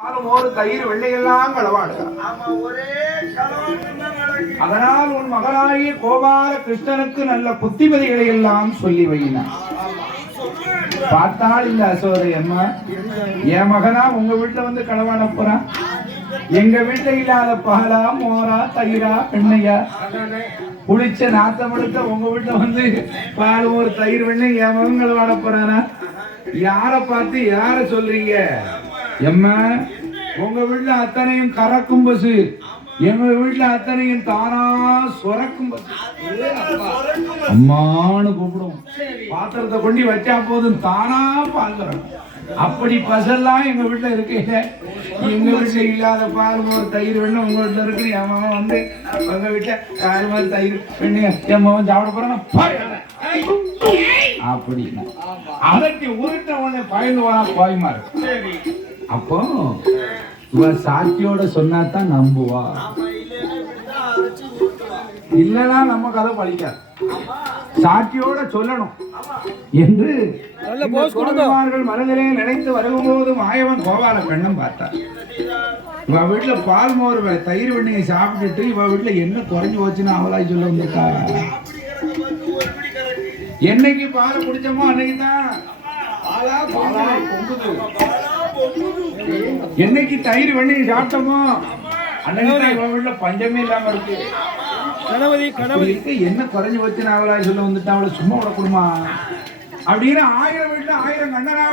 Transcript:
ஒரு தயிர் வெள்ளையெல்லாம் களவாடுக. அதனால் உன் மகனாகிய கோபால கிருஷ்ணனுக்கு நல்ல புத்திமதிகளை எல்லாம் சொல்லி வையினார். பார்த்தால் இந்த அசோதை அம்மா என் மகனா உங்க வீட்டுல வந்து களவாட போறான். எங்க வீட்டுல இல்லாத பாலா மோரா தயிரா எண்ணெயா புளிச்ச நாத்தம் எடுத்த உங்க வீட்டுல வந்து பால் ஒரு தயிர் வெண்ணெய் என் மகன் களவாட போறானா? யார பார்த்து யார சொல்றீங்க? எம்மா உங்க வீட்டுல அத்தனையும் கறக்கும் பசு, எங்க வீட்டுல அத்தனையும் தானா சொரக்கும் பசு. அம்மானு கூப்பிடும். பாத்திரத்தை கொண்டு வச்சா போதும் தானா பாக்குறோம். அப்படி பசெல்லாம் எங்க வீட்டுல இருக்கு. எங்க வீட்டுல இல்லாத பால் மோர் தயிர் வெண்ணெய் உங்க வீட்டுல இருக்கு. என் மகன் வந்து உங்க வீட்டுல பால் மோர் தயிர் வெண்ணெய் என் மகன் சாப்பிட போறான் அப்படின்னா அதற்கு உருட்ட உடனே பயந்து போனா கோயமா இருக்கு. அப்போ இவ சாட்சியோட சொன்னாதான் நம்புவா, இல்லனா நம்ம கதை பழிக்காது. சாட்சியோட சொல்லணும் என்று மனதிலே நினைத்து வரும்போது மாயவன் கோபால கண்ணன் பார்த்தார். இவ வீட்டுல பால் மோர் தயிர் வெண்ணையை சாப்பிட்டுட்டு இவ வீட்டுல என்ன குறைஞ்சு போச்சுன்னு அவளாய் சொல்ல வந்திருக்கா. என்னைக்கு பாலை குடிச்சோமோ அன்னைக்குதான் என்னைக்கு தயிர் வெண்ணெய் சாப்பிட்டோமோ அன்னைக்கு இவன் வீட்டுல பஞ்சமே இல்லாம இருக்கு. என்ன குறைஞ்சு வச்சு அவளா சொல்ல வந்துட்டு அவளை சும்மா விடக்கூடுமா அப்படின்னு 1000 வீட்டுல 1000 கண்ணனா